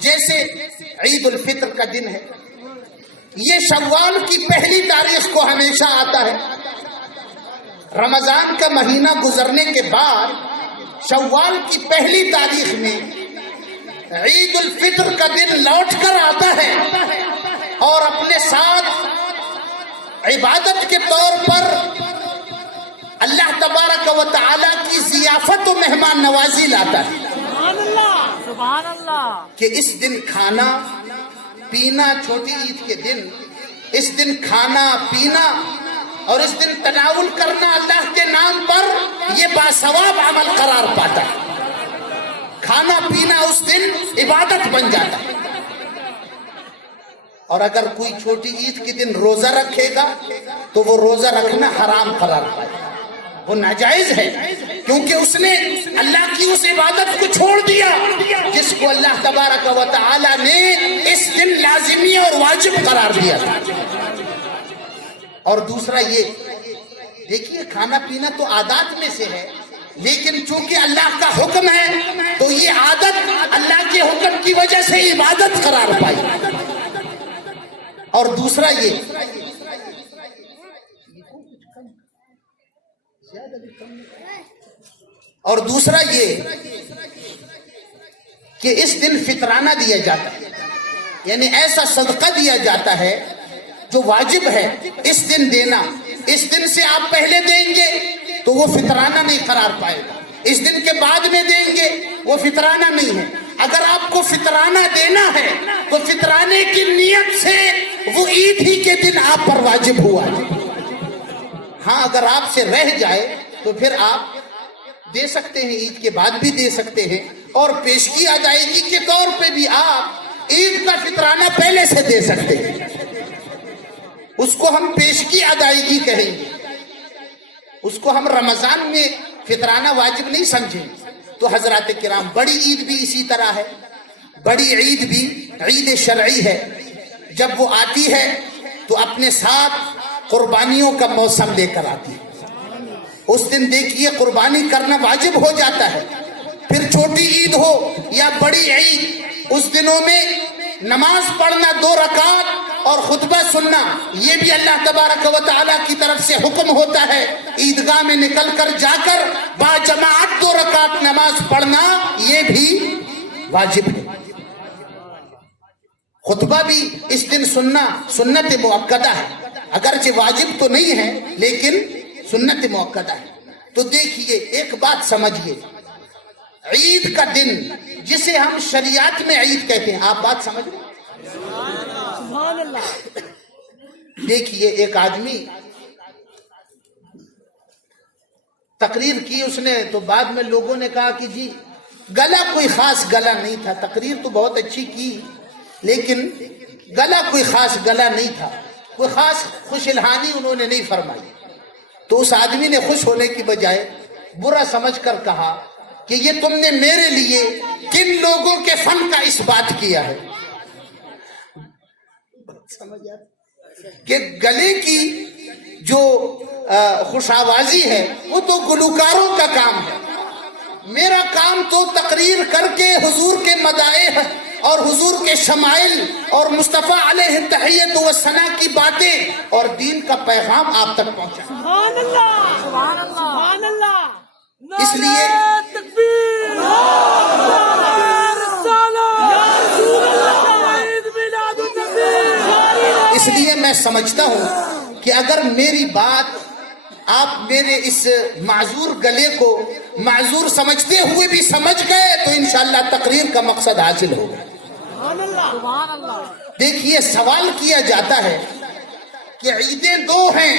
جیسے عید الفطر کا دن ہے، یہ شوال کی پہلی تاریخ کو ہمیشہ آتا ہے۔ رمضان کا مہینہ گزرنے کے بعد شوال کی پہلی تاریخ میں عید الفطر کا دن لوٹ کر آتا ہے اور اپنے ساتھ عبادت کے طور پر اللہ تبارک و تعالی کی ضیافت و مہمان نوازی لاتا ہے۔ سبحان اللہ کہ اس دن کھانا پینا، چھوٹی عید کے دن اس دن کھانا پینا اور اس دن تناول کرنا اللہ کے نام پر یہ باثواب عمل قرار پاتا ہے۔ کھانا پینا اس دن عبادت بن جاتا ہے۔ اور اگر کوئی چھوٹی عید کے دن روزہ رکھے گا تو وہ روزہ رکھنا حرام قرار پائے گا، وہ ناجائز ہے، کیونکہ اس نے اللہ کی اس عبادت کو چھوڑ دیا جس کو اللہ تبارک و تعالی نے اس دن لازمی اور واجب قرار دیا تھا۔ اور دوسرا یہ دیکھیے، کھانا پینا تو عادات میں سے ہے، لیکن چونکہ اللہ کا حکم ہے تو یہ عادت اللہ کے حکم کی وجہ سے عبادت قرار پائی۔ اور دوسرا یہ کہ اس دن فطرانہ دیا جاتا ہے، یعنی ایسا صدقہ دیا جاتا ہے جو واجب ہے اس دن دینا۔ اس دن سے آپ پہلے دیں گے تو وہ فطرانہ نہیں قرار پائے گا، اس دن کے بعد میں دیں گے وہ فطرانہ نہیں ہے۔ اگر آپ کو فطرانہ دینا ہے تو فطرانے کی نیت سے وہ عید ہی کے دن آپ پر واجب ہوا ہے۔ ہاں، اگر آپ سے رہ جائے تو پھر آپ دے سکتے ہیں، عید کے بعد بھی دے سکتے ہیں، اور پیشگی ادائیگی کے طور پہ بھی آپ عید کا فطرانہ پہلے سے دے سکتے ہیں۔ اس کو ہم پیشگی ادائیگی کہیں گے، اس کو ہم رمضان میں فطرانہ واجب نہیں سمجھیں۔ تو حضرات کرام، بڑی عید بھی اسی طرح ہے۔ بڑی عید بھی عید شرعی ہے۔ جب وہ آتی ہے تو اپنے ساتھ قربانیوں کا موسم لے کر آتی ہے۔ اس دن دیکھیے قربانی کرنا واجب ہو جاتا ہے۔ پھر چھوٹی عید ہو یا بڑی عید، اس دنوں میں نماز پڑھنا 2 رکعت اور خطبہ سننا، یہ بھی اللہ تبارک و تعالیٰ کی طرف سے حکم ہوتا ہے۔ عیدگاہ میں نکل کر جا کر با جماعت 2 رکعت نماز پڑھنا یہ بھی واجب ہے۔ خطبہ بھی اس دن سننا سنت مؤکدہ ہے، اگرچہ واجب تو نہیں ہے لیکن سنت مؤکدہ ہے۔ تو دیکھیے، ایک بات سمجھیے، عید کا دن جسے ہم شریعت میں عید کہتے ہیں، آپ بات سمجھ رہے ہیں؟ دیکھیے، ایک آدمی تقریر کی اس نے، تو بعد میں لوگوں نے کہا کہ جی گلا کوئی خاص گلا نہیں تھا، تقریر تو بہت اچھی کی لیکن گلا کوئی خاص گلا نہیں تھا، کوئی خاص خوش الہانی انہوں نے نہیں فرمائی۔ تو اس آدمی نے خوش ہونے کی بجائے برا سمجھ کر کہا کہ یہ تم نے میرے لیے کن لوگوں کے فن کا اس بات کیا ہے؟ کہ گلے کی جو خوش آوازی ہے وہ تو گلوکاروں کا کام ہے، میرا کام تو تقریر کر کے حضور کے مدائح اور حضور کے شمائل اور مصطفیٰ علیہ التحیت و ثنا کی باتیں اور دین کا پیغام آپ تک پہنچا۔ سبحان اللہ، سبحان اللہ، سبحان اللہ۔ اس لیے میں سمجھتا ہوں کہ اگر میری بات آپ میرے اس معذور گلے کو معذور سمجھتے ہوئے بھی سمجھ گئے تو انشاءاللہ تقریر کا مقصد حاصل ہوگا۔ سبحان اللہ۔ دیکھیے، سوال کیا جاتا ہے کہ عیدیں 2 ہیں،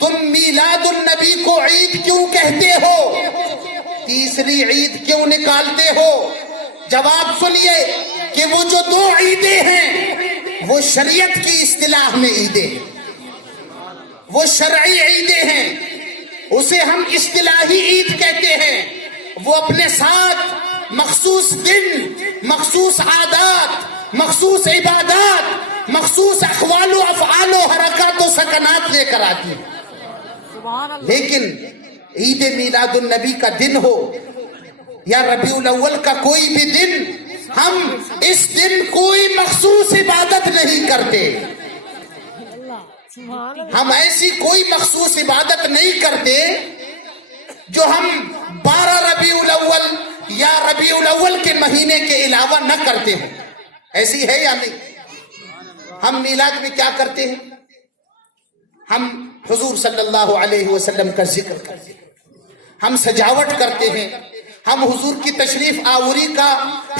تم میلاد النبی کو عید کیوں کہتے ہو، تیسری عید کیوں نکالتے ہو؟ جواب سنیے کہ وہ جو 2 عیدیں ہیں وہ شریعت کی اصطلاح میں عیدیں ہیں، وہ شرعی عیدیں ہیں، اسے ہم اصطلاحی عید کہتے ہیں۔ وہ اپنے ساتھ مخصوص دن، مخصوص عادات، مخصوص عبادات، مخصوص اقوال و افعال و حرکات و سکنات لے کر آتی ہیں۔ لیکن عید میلاد النبی کا دن ہو یا ربیع الاول کا کوئی بھی دن، ہم اس دن کوئی مخصوص عبادت نہیں کرتے. ہم ایسی کوئی مخصوص عبادت نہیں کرتے جو ہم 12 ربیع الاول یا ربیع الاول کے مہینے کے علاوہ نہ کرتے ہیں. ایسی ہے یا نہیں؟ ہم میلاد میں کیا کرتے ہیں؟ ہم حضور صلی اللہ علیہ وسلم کا ذکر کرتے ہیں, ہم سجاوٹ کرتے ہیں, ہم حضور کی تشریف آوری کا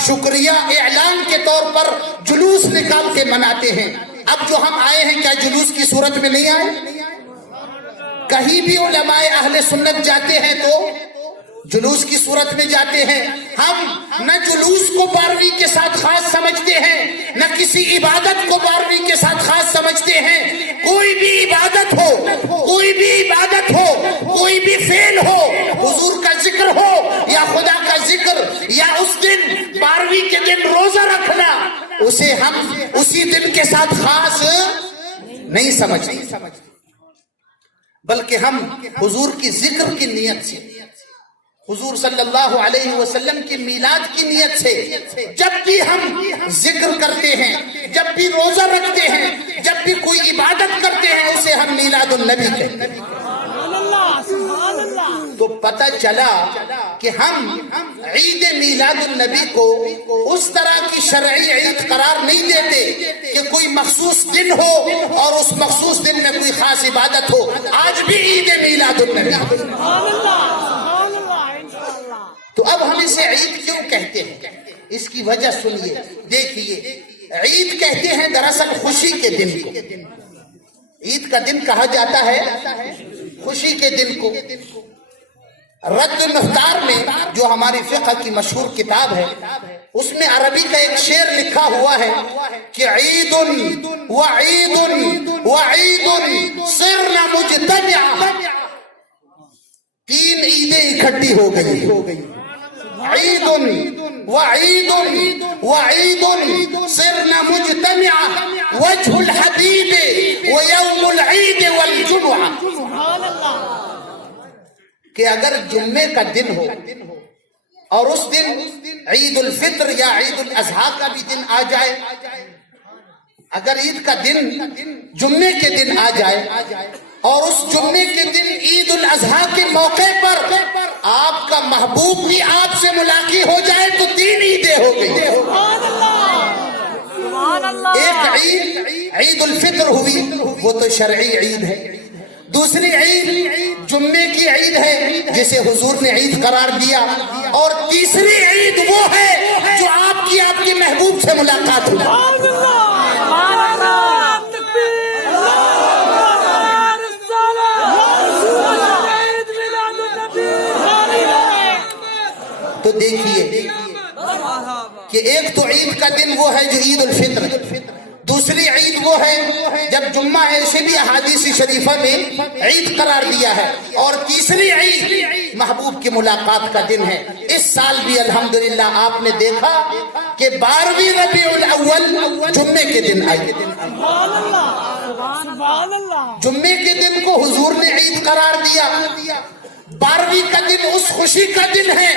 شکریہ اعلان کے طور پر جلوس نکال کے مناتے ہیں. اب جو ہم آئے ہیں کیا جلوس کی صورت میں نہیں آئے؟ کہیں بھی علماء اہل سنت جاتے ہیں تو جلوس کی صورت میں جاتے ہیں. ہم نہ جلوس کو 12ویں کے ساتھ خاص سمجھتے ہیں, نہ کسی عبادت کو 12ویں کے ساتھ خاص سمجھتے ہیں. کوئی بھی عبادت ہو, کوئی بھی عبادت ہو, کوئی بھی فعل ہو, حضور کا ذکر ہو یا خدا کا ذکر یا اس دن 12ویں کے دن روزہ رکھنا, اسے ہم اسی دن کے ساتھ خاص نہیں سمجھتے, بلکہ ہم حضور کی ذکر کی نیت سے, حضور صلی اللہ علیہ وسلم کی میلاد کی نیت سے جب بھی ہم ذکر کرتے ہیں, جب بھی روزہ رکھتے ہیں, جب بھی کوئی عبادت کرتے ہیں, اسے ہم میلاد النبی کہتے ہیں. تو پتہ چلا کہ ہم عید میلاد النبی کو اس طرح کی شرعی عید قرار نہیں دیتے کہ کوئی مخصوص دن ہو اور اس مخصوص دن میں کوئی خاص عبادت ہو. آج بھی عید میلاد النبی. تو اب ہم اسے عید کیوں کہتے ہیں؟ اس کی وجہ سنیے, دیکھیے. عید کہتے ہیں دراصل خوشی کے دن کو. عید کا دن کہا جاتا ہے خوشی کے دن کو. رد المختار میں جو ہماری فقہ کی مشہور کتاب ہے, اس میں عربی کا ایک شعر لکھا ہوا ہے کہ عید وعید وعید صرنا مجتمعا, 3 عیدیں اکٹھی ہو گئی. عید وعید وعید صرنا مجتمعا وجه الحبیب ویوم العید والجمعہ. کہ اگر جمعے کا دن ہو اور اس دن عید الفطر یا عید الاضحیٰ کا بھی دن آ جائے, اگر عید کا دن جمعے کے دن آ جائے اور اس جمعے کے دن عید الاضحیٰ کے موقع پر آپ کا محبوب بھی آپ سے ملاقات ہو جائے تو 3 عیدیں ہو گئی. ایک عید عید الفطر ہوئی, وہ تو شرعی عید ہے. دوسری عید جمعے کی عید ہے جسے حضور نے عید قرار دیا. اور تیسری عید وہ ہے جو آپ کے محبوب سے ملاقات ہوئی. تو دیکھیے کہ ایک تو عید کا دن وہ ہے جو عید الفطر, دوسری عید وہ ہے جب جمعہ ہے, اسے بھی احادیث شریفہ میں عید قرار دیا ہے, اور تیسری عید محبوب کی ملاقات کا دن ہے. اس سال بھی الحمدللہ آپ نے دیکھا کہ 12ویں ربیع الاول جمعے کے دن آئی. جمعے کے دن کو حضور نے عید قرار دیا. 12ویں کا دن اس خوشی کا دن ہے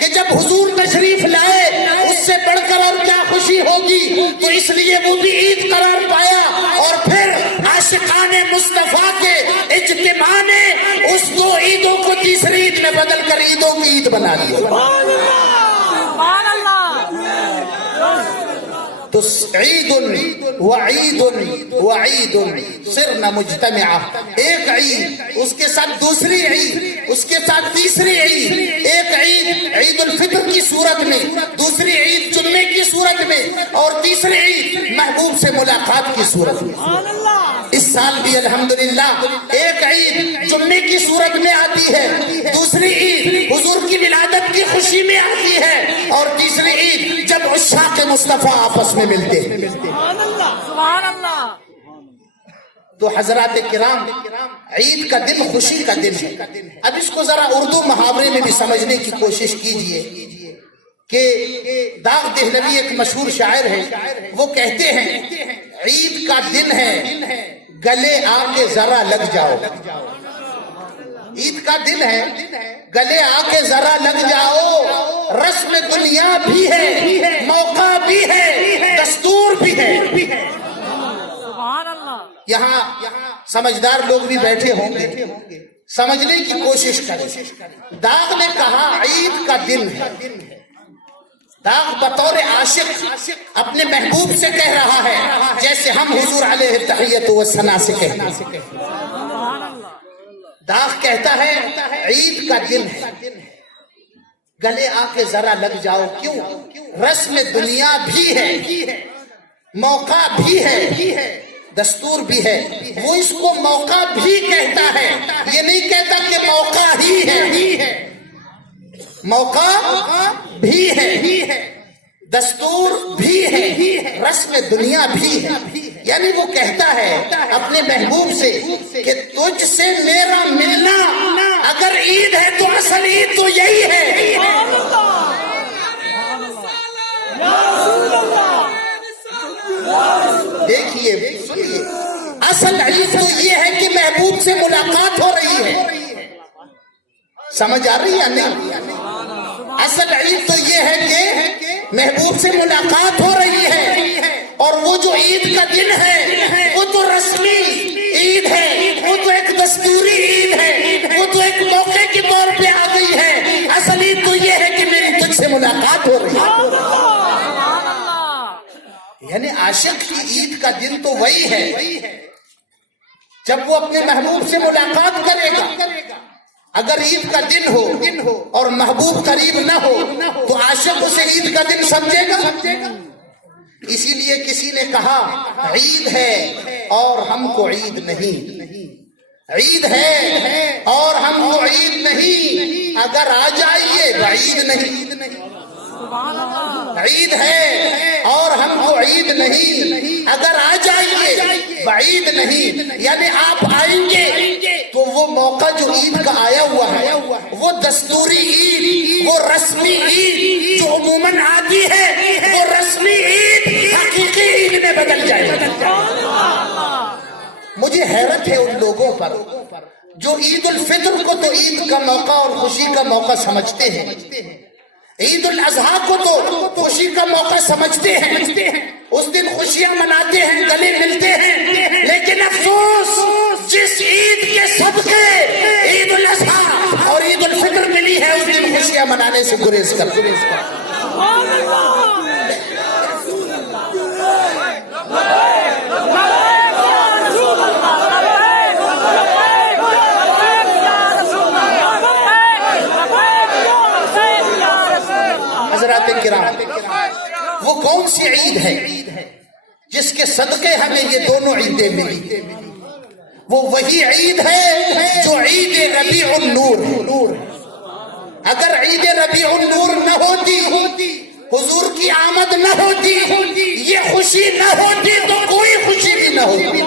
کہ جب حضور تشریف لائے, اس سے بڑھ کر اور کیا خوشی ہوگی, تو اس لیے وہ بھی عید قرار پایا. اور پھر عاشقان مصطفیٰ کے اجتماع نے اس 2 عیدوں کو تیسری عید میں بدل کر عیدوں کی عید بنا دیا. تو عید وعید وعید صرنا مجتمعا, ایک عید اس کے ساتھ دوسری عید, اس کے ساتھ تیسری عید. ایک عید عید الفطر کی صورت میں, دوسری عید جمعے کی صورت میں, اور تیسری عید محبوب سے ملاقات کی صورت میں. اس سال بھی الحمدللہ ایک عید جمعے کی صورت میں آتی ہے, دوسری عید حضور کی ولادت کی خوشی میں آتی ہے, اور تیسری عید جب عشاق مصطفیٰ آپس میں ملتے ہیں. سبحان اللہ. تو حضرات کرام, عید کا دن خوشی کا دن ہے. اب اس کو ذرا اردو محاورے میں بھی سمجھنے کی کوشش کیجئے کہ داغ دہلوی ایک مشہور شاعر ہے, وہ کہتے ہیں عید کا دن ہے گلے آ کے ذرا لگ جاؤ. عید کا دن ہے گلے آ کے ذرا لگ جاؤ, رسم دنیا بھی ہے موقع سمجھدار لوگ بھی بیٹھے ہوں گے، سمجھنے کی کوشش کریں۔ داغ نے کہا عید کا دن ہے، داغ بطور عاشق اپنے محبوب سے کہہ رہا ہے جیسے ہم حضور علیہ التحیۃ والثناء سے کہتے ہیں۔ داغ کہتا ہے عید کا دن ہے، گلے آ کے ذرا لگ جاؤ، کیوں؟ رسم دنیا بھی ہے، موقع بھی ہے، دستور بھی ہے، وہ اس کو موقع بھی کہتا ہے، یہ نہیں کہتا کہ موقع ہی ہے، موقع بھی ہے، دستور بھی ہے، رسم دنیا بھی ہے۔ یعنی وہ کہتا ہے اپنے محبوب سے کہ تجھ سے میرا ملنا اگر عید ہے تو اصل عید تو یہی ہے۔ دیکھیے سنیے، اصل عید تو یہ ہے کہ محبوب سے ملاقات ہو رہی ہے، سمجھ آ رہی ہے نہیں؟ اصل عید تو یہ ہے کہ محبوب سے ملاقات ہو رہی ہے، اور وہ جو عید کا دن ہے وہ تو رسمی عید ہے، وہ تو ایک دستوری عید ہے، وہ تو ایک موقع کے طور پہ آ گئی ہے۔ اصل عید تو یہ ہے کہ میری تجھ سے ملاقات ہو رہی ہے۔ یعنی عاشق کی عید کا دن تو وہی ہے جب وہ اپنے محبوب سے ملاقات کرے گا۔ اگر عید کا دن ہو اور محبوب قریب نہ ہو تو عاشق اسے عید کا دن سمجھے گا؟ اسی لیے کسی نے کہا عید ہے اور ہم کو عید نہیں، عید ہے اور ہم کو عید نہیں، اگر آ جائیے بعید نہیں، عید ہے اور ہم کو عید نہیں، اگر آ جائیے بعید نہیں۔ یعنی آپ آئیں گے تو وہ موقع جو عید کا آیا ہوا ہے وہ دستوری عید، وہ رسمی عید جو عموماً آتی ہے، وہ رسمی عید حقیقی عید میں بدل جائے گا۔ مجھے حیرت ہے ان لوگوں پر جو عید الفطر کو تو عید کا موقع اور خوشی کا موقع سمجھتے ہیں، عید الاضحیٰ کو تو خوشی کا موقع سمجھتے ہیں، اس دن خوشیاں مناتے ہیں، گلے ملتے ہیں، لیکن افسوس جس عید کے صدقے عید الاضحیٰ اور عید الفطر ملی ہے اس دن خوشیاں منانے سے گریز کرتے ہیں۔ حضرات کرام، وہ کون سی عید ہے جس کے صدقے ہمیں یہ دونوں عیدیں ملی؟ وہ وہی عید ہے جو عید ربیع النور۔ اگر عید ربیع النور نہ ہوتی، حضور کی آمد نہ ہوتی، یہ خوشی نہ ہوتی تو کوئی خوشی بھی نہ ہوتی۔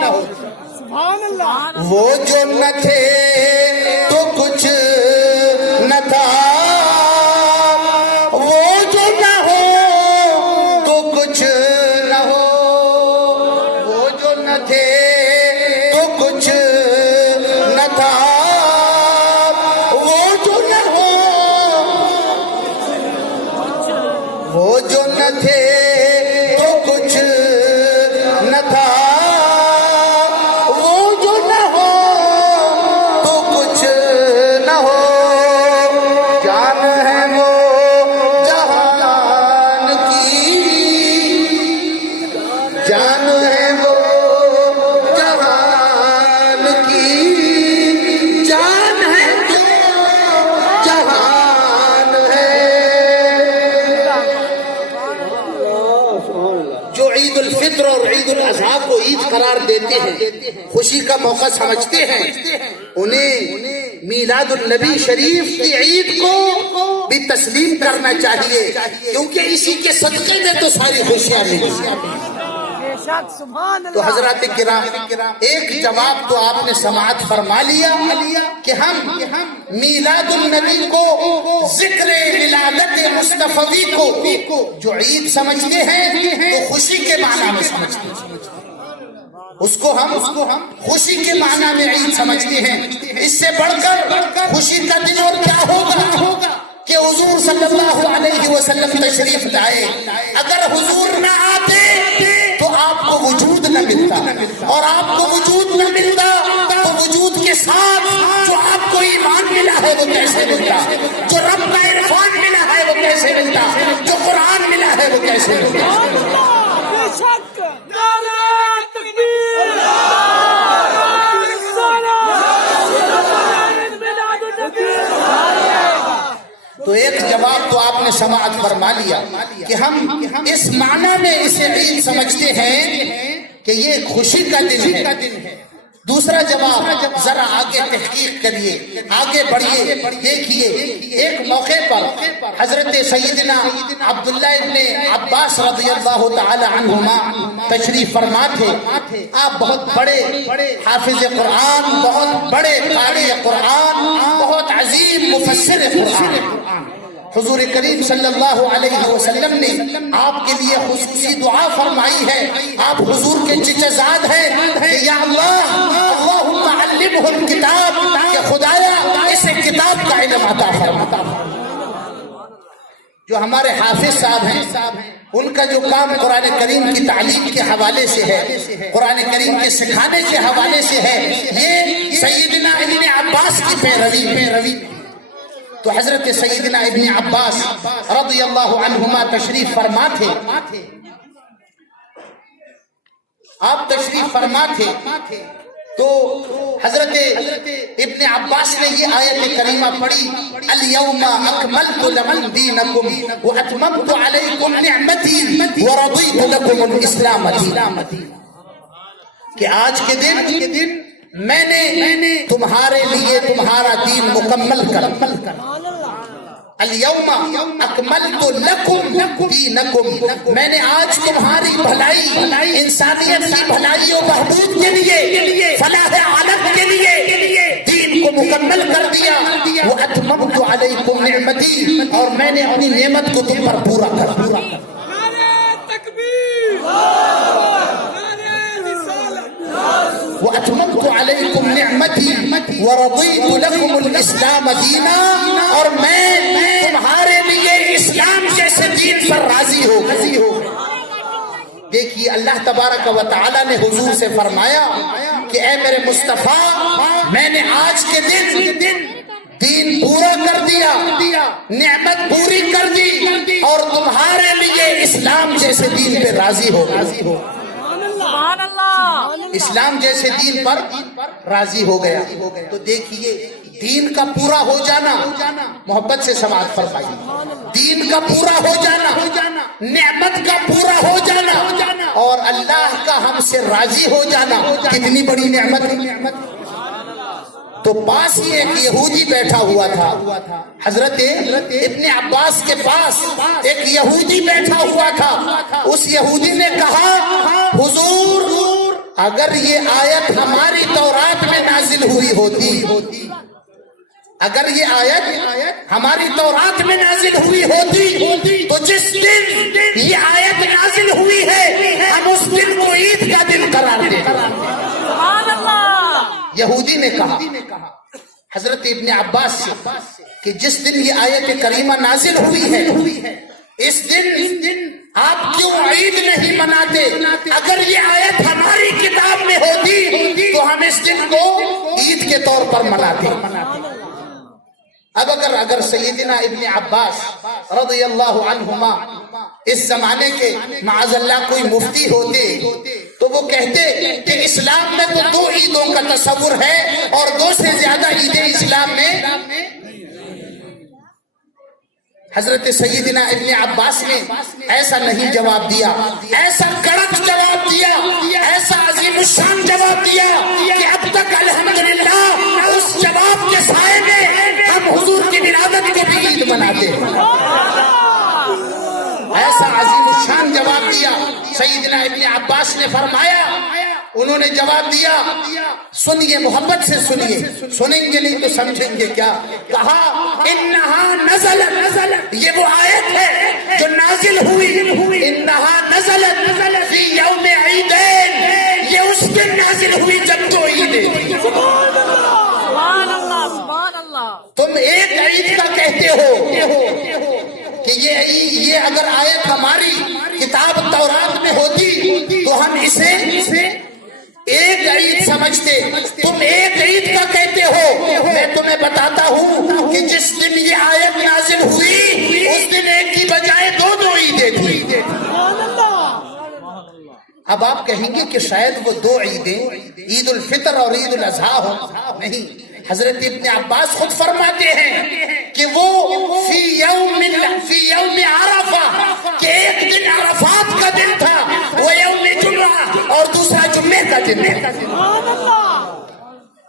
وہ جو نہ تھے تو کچھ نہ تھا، وہ جو نہ تھے تو کچھ نہ تھا، وہ جو نہ ہو تو کچھ نہ ہو، جان ہے وہ جہان کی، جان ہے وہ جہان کی، جان ہے وہ جہان ہے۔ جو عید الفطر اور عید الاضحیٰ کو عید قرار دیتے ہیں، خوشی کا موقع سمجھتے ہیں، انہیں میلاد النبی شریف کی عید کو بھی تسلیم کرنا چاہیے، کیونکہ اسی کے صدقے میں تو ساری خوشیاں ملی۔ تو حضرات کرام، ایک جواب تو آپ نے سماعت فرما لیا کہ ہم میلاد النبی کو، ذکر ولادت مصطفی کو جو عید سمجھتے ہیں تو خوشی کے معنی میں سمجھتے ہیں، اس کو ہم خوشی کے معنی میں عید سمجھتے ہیں۔ اس سے بڑھ کر خوشی کا دن اور کیا ہوگا کہ حضور صلی اللہ علیہ وسلم تشریف لائے۔ اگر حضور نہ آتے تو آپ کو وجود نہ ملتا، اور آپ کو وجود نہ ملتا شروع ہو گیا. بے شک نعرہ تکبیر نعرہ رسالت. تو ایک جواب تو آپ نے سماعت فرما لیا کہ ہم اس معنی میں اسے عید سمجھتے ہیں کہ یہ خوشی کا دن ہے. دوسرا جواب ذرا آگے تحقیق کریے، آگے بڑھیے، دیکھیے. ایک موقع پر حضرت سیدنا عبداللہ ابن عباس رضی اللہ تعالی عنہما تشریف فرما تھے. آپ بہت بڑے حافظ قرآن، بہت بڑے قاری قرآن، بہت عظیم مفسر قرآن. حضور کریم صلی اللہ علیہ وسلم نے آپ کے لیے خصوصی دعا فرمائی ہے. آپ حضور کے چچزاد ہیں کہ یا اللہ اللہم علمہ الکتاب، کہ خدایا اسے کتاب کا علم عطا فرما. جو ہمارے حافظ صاحب ہیں ان کا جو کام قرآن کریم کی تعلیم کے حوالے سے ہے، قرآن کریم کے سکھانے کے حوالے سے ہے، یہ سیدنا ابن عباس کی پیروی. تو حضرت سیدنا ابن عباس رضی اللہ عنہما تشریف فرما تھے. آپ تشریف فرما تھے تو حضرت ابن عباس نے یہ آیت کریمہ پڑھی، الیوم اکملت لکم دینکم واتممت علیکم نعمتی ورضیت لکم الاسلام دینا. کہ آج کے دن میں نے تمہارے لیے تمہارا دین مکمل کر. الیوم اکملت لکم دینکم، میں نے آج تمہاری بھلائی، انسانیت کی بھلائی و بہبود کے لیے، فلاح عالم کے لیے دین کو مکمل کر دیا. واتممت علیکم نعمتی، اور میں نے اپنی نعمت کو تم پر پورا کر دیا. نعرہ تکبیر وَأَتْمَمْتُ عَلَيْكُمْ نِعْمَتِي وَرَضِيتُ لَكُمُ الْإِسْلَامَ دِينًا، اور میں تمہارے لیے اسلام جیسے دین پر راضی ہو گیا. دیکھیے اللہ تبارک و تعالی نے حضور سے فرمایا کہ اے میرے مصطفیٰ، میں نے آج کے دن دین پورا کر دیا، نعمت پوری کر دی، اور تمہارے لیے اسلام جیسے دین پہ راضی ہو. سبحان اللہ. اسلام جیسے دین پر راضی ہو گیا. تو دیکھیے دین کا پورا ہو جانا، محبت سے سماعت فرمائیے، دین کا پورا ہو جانا، نعمت کا پورا ہو جانا، اور اللہ کا ہم سے راضی ہو جانا، کتنی بڑی نعمت. تو پاس ہی ایک یہودی بیٹھا ہوا تھا. حضرت ابن عباس کے پاس ایک یہودی بیٹھا ہوا تھا. اس یہودی نے کہا حضور اگر یہ آیت ہماری تورات میں نازل ہوئی ہوتی، اگر یہ آیت ہماری تورات میں نازل ہوئی ہوتی تو جس دن یہ آیت نازل ہوئی ہے ہم اس دن کو عید کا دن قرار دیتے. سبحان اللہ. یہودی نے کہا حضرت ابن عباس سے کہ جس دن یہ آیت کریمہ نازل ہوئی ہے اس دن آپ کیوں عید نہیں مناتے؟ اگر یہ آیت ہماری کتاب میں ہوتی تو ہم اس دن کو عید کے طور پر مناتے. اب اگر سیدنا ابن عباس رضی اللہ عنہما اس زمانے کے معاذ اللہ کوئی مفتی ہوتے تو وہ کہتے کہ اسلام میں تو 2 عیدوں کا تصور ہے اور 2 سے زیادہ عیدیں اسلام میں. حضرت سیدنا ابن عباس نے ایسا نہیں جواب دیا، ایسا کڑک جواب دیا، ایسا عظیم الشان جواب دیا کہ اب تک الحمدللہ اس جواب کے سائے میں ہم حضور کی ولادت کو بھی عید مناتے ہیں. ایسا عظیم الشان جواب دیا. سیدنا ابن عباس نے فرمایا، انہوں نے جواب دیا، سنیے محبت سے سنیے، سنیں گے نہیں تو سمجھیں گے کیا. کہا انہا نزلت، یہ وہ آیت ہے جو نازل ہوئی، انہا نزلت فی یوم عیدین، یہ اس دن نازل ہوئی جب 2 عیدیں تھیں. سبحان اللہ. سبحان اللہ. تم ایک عید کا کہتے ہو کہ یہ اگر آیت ہماری کتاب تورات میں ہوتی تو ہم اسے ایک عید سمجھتے. تم ایک عید کا کہتے ہو، میں تمہیں بتاتا ہوں کہ جس دن یہ آیت نازل ہوئی اس دن ایک کی بجائے 2 عیدیں تھیں. اب آپ کہیں گے کہ شاید وہ دو عیدیں عید الفطر اور عید الاضحیٰ ہو. نہیں، حضرت ابن عباس خود فرماتے ہیں کہ وہ فی یوم عرفہ، کہ ایک دن عرفات کا دن تھا، وہ یوم جمعہ اور دوسرا جمعے کا دن ہے. سبحان اللہ.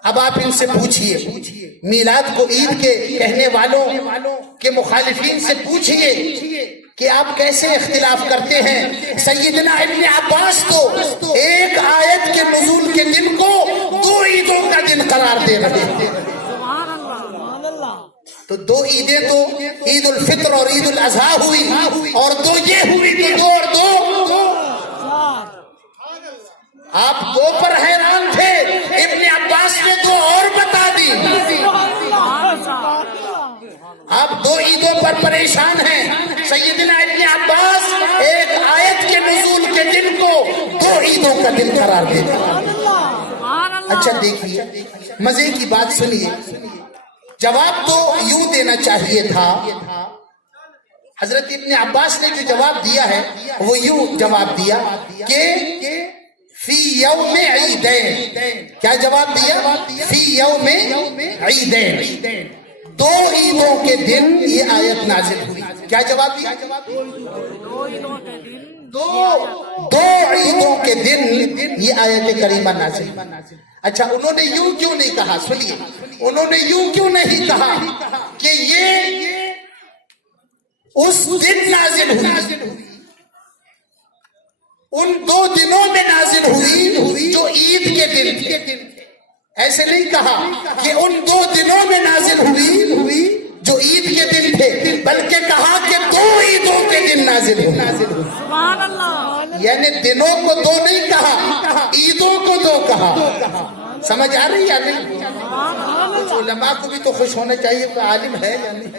اب آپ ان سے پوچھئے، میلاد کو عید کے کہنے والوں کے مخالفین سے پوچھئے کہ آپ کیسے اختلاف کرتے ہیں. سیدنا ابن عباس تو ایک آیت کے نزول کے دن کو دو عیدوں کا دن قرار دے رہے تھے. سبحان اللہ. سبحان اللہ. تو دو عیدیں تو عید الفطر اور عید الاضحیٰ ہوئی، اور دو یہ ہوئی تو دو اور دو. آپ دو پر حیران تھے، ابن عباس نے دو اور بتا دی. آپ دو عیدوں پر پریشان ہیں. سیدنا ابن عباس ایک آیت کے نزول کے دن کو دو عیدوں کا دن قرار دیتے. اچھا دیکھیے، مزے کی بات سنیے. جواب تو یوں دینا چاہیے تھا. حضرت ابن عباس نے جو جواب دیا ہے وہ یوں جواب دیا کہ فی یوم عیدین. کیا جواب دیا؟ فی یوم عیدین، دو عیدوں کے دن یہ آیت نازل ہوئی. کیا جواب دیا؟ دو عیدوں کے دن یہ آیت کریمہ نازل ہوئی. اچھا، انہوں نے یوں کیوں نہیں کہا؟ سنیے، انہوں نے یوں کیوں نہیں کہا کہ یہ اس دن نازل ہوئی، ان دو دنوں میں نازل ہوئی جو عید کے دن تھے. ایسے نہیں کہا کہ ان دو دنوں میں نازل ہوئی جو عید کے دن تھے، بلکہ کہا کہ دو عیدوں کے دن نازل ہوئی. سبحان اللہ. یعنی دنوں کو دو نہیں کہا، عیدوں کو دو کہا. سمجھ آ رہی ہے؟ علماء کو بھی تو خوش ہونا چاہیے کہ عالم ہے یا نہیں.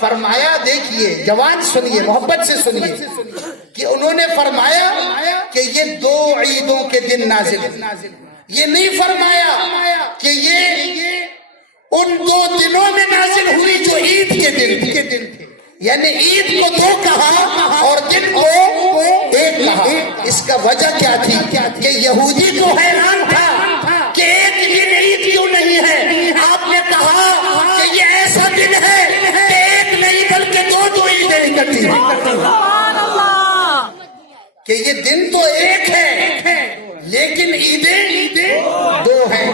فرمایا، دیکھیے جوان سنیے، محبت سے سنیے، کہ انہوں نے فرمایا کہ یہ دو عیدوں کے دن نازل. یہ نہیں فرمایا کہ یہ ان دو دنوں میں نازل ہوئی جو عید کے دن تھے. یعنی عید کو دو کہا اور دن کو ایک کہا. اس کا وجہ کیا تھی کہ یہودی کو حیران تھا کہ ایک دن عید کیوں نہیں ہے. آپ نے کہا کہ یہ ایسا دن ہے کہ ایک نہیں بلکہ دو عیدیں اکٹھی ہیں، کہ یہ دن تو ایک ہے لیکن عیدیں دو ہیں.